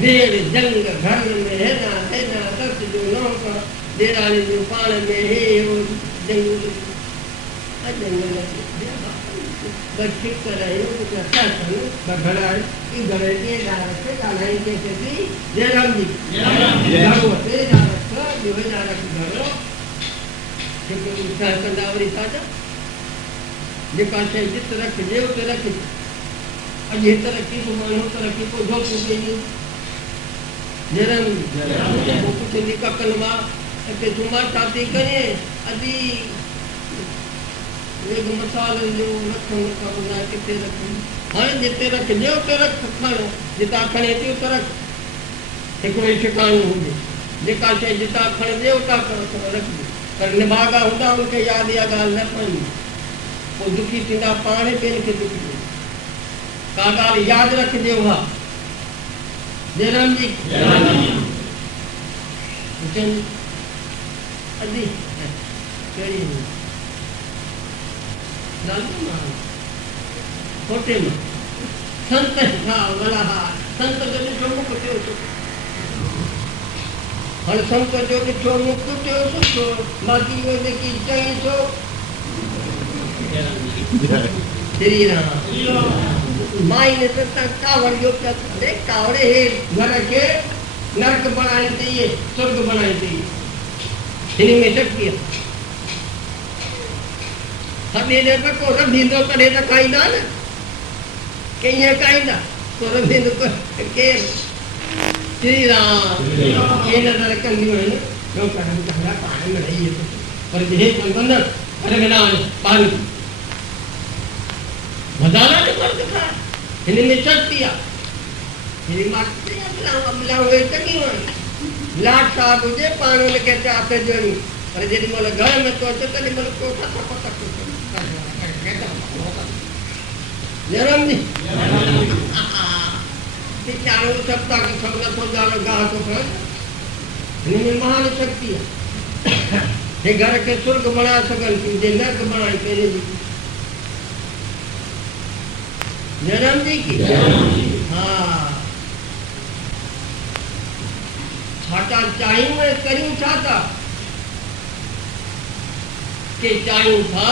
वेड़ जंग घर में है ना सच जो नौका डेरा जो पाण में है वो जंग जंगल बच्चे करायो तो शासन बघड़ा ई घरे के डारक कालाई के भी जयराम जी भगवते डारक जो है डारक घरो के उत्साह कंदावरी साजा जेका शइ जित रख जे उते रख अॼु हिते रखी पोइ माण्हू त रखी पोइ झोप ॾिनी जयराम जी पोइ पुछंदी ककनि मां हिते जुमा छाती करे अॼु वेग मसालनि जो रखणु खपंदा किथे रखूं हाणे जिते रखिजे उते रख खणो जितां खणे थी उते रख हिकिड़ो ई ठिकाणो हुजे जेका शइ जितां खणिजे उतां रखिजे पर निभागा हूंदा उनखे यादि इहा ॻाल्हि न पवंदी पोइ दुखी थींदा पाण ॿियनि खे दुखी ॾींदा का ॻाल्हि यादि रखिजे उहा जयराम जी पुछनि अॼु कहिड़ी खोटे में संत हा वड़ा संत जो ॾिठो मुख थियो हाणे संत जो ॾिठो मुख थियो सुठो बाक़ी उहो जेकी चई सो श्री राम माई ने तो कावड़ जो अरे कावड़े हे घर के नरक बनाए चाहिए स्वर्ग बनाए चाहिए हिन में शक्ति है हमें ने को रंधींदो तॾहिं त खाईंदा न कीअं खाईंदा तो रंधींदो त केरु श्री राम ये नज़र कंदियूं आहिनि ॿियो करण कंदा पाण में रही पर हे कंदो न अरे बिना पानी मदाना जो मर्द था हिन में शक्ति आहे हिन मां अमला हुए चङियूं आहिनि लाट साहब हुजे पाण हुनखे हथ जोड़ियूं पर जेॾी महिल घर में थो अचे तेॾी महिल को जयराम जी चारों सप्ताह की खबर तो जानो गाह तो कर हिन महान शक्ति है हे घर के स्वर्ग बना सकन थी जे नरक बनाई पहले जी जयराम जी की हाँ छाता चाहिए करियूं छाता के चाहियूं था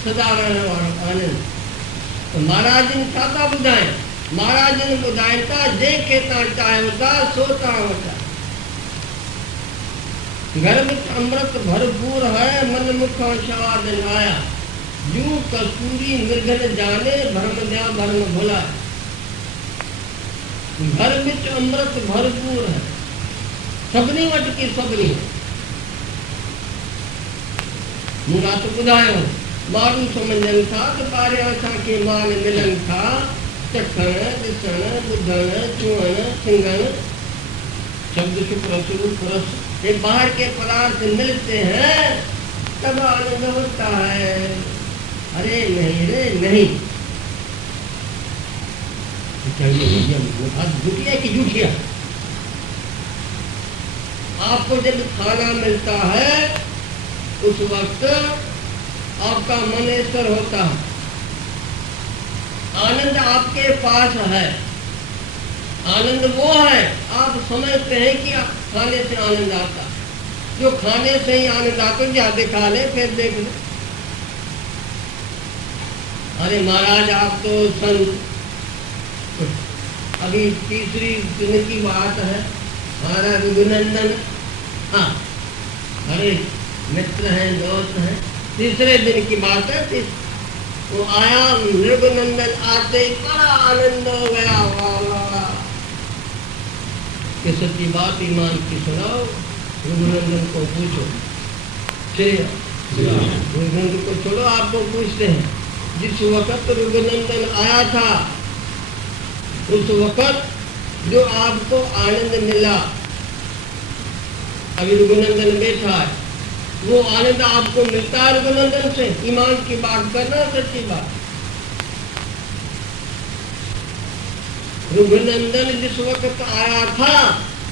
सदा रहने वालो आनंद तो महाराज ने छाता ॿुधाए महाराज ने ॿुधाइनि था जंहिंखे तव्हां चाहियो था सो तव्हां वठा घर में अमृत भरपूर है मन मुख स्वाद आया यूं कस्तूरी मृगन जाने भरम दिया भरम भुला घर में अमृत भरपूर है सभिनी वटि की सभिनी मूं राति ॿुधायो माण्हू सम्झनि था त ॿाहिरियां असांखे माल मिलनि था चखण ॾिसण ॿुधण छुअण सिंगण शब्द शुक्र स्वरूप रस ये बाहर के पदार्थ मिलते हैं तब आनंद होता है अरे नहीं रे नहीं झूठिया की झूठिया आपको जब खाना मिलता है उस वक्त आपका मन स्थिर होता है आनंद आपके पास है आनंद वो है आप समझते हैं कि खाने से आनंद आता जो खाने से ही आनंद आता ज्यादा खा ले फिर देख लो अरे महाराज आप तो संत अभी तीसरी दिन की बात है हमारा रघुनंदन हाँ अरे मित्र हैं दोस्त हैं तीसरे दिन की बात है वो आया रघुनंदन आते बड़ा आनंद हो गया वाह कि सच्ची बात ईमान की सुनाओ रघुनंदन को पूछो रघुनंदन को छोड़ो आपको पूछते हैं जिस वक्त रघुनंदन आया था उस वक्त जो आपको आनंद मिला अभी रघुनंदन बैठा है वो आनंद आपको मिलता है रघुनंदन से ईमान की बात करना सच्ची बात रघुनंदन जिस वक्त आया था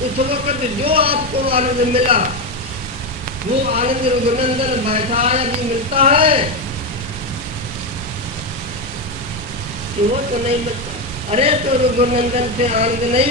उस वक्त जो आपको आनंद मिला वो आनंद रघुनंदन बैठा यदि मिलता है तो वो तो नहीं मिलता अरे तो रघुनंदन से आनंद नहीं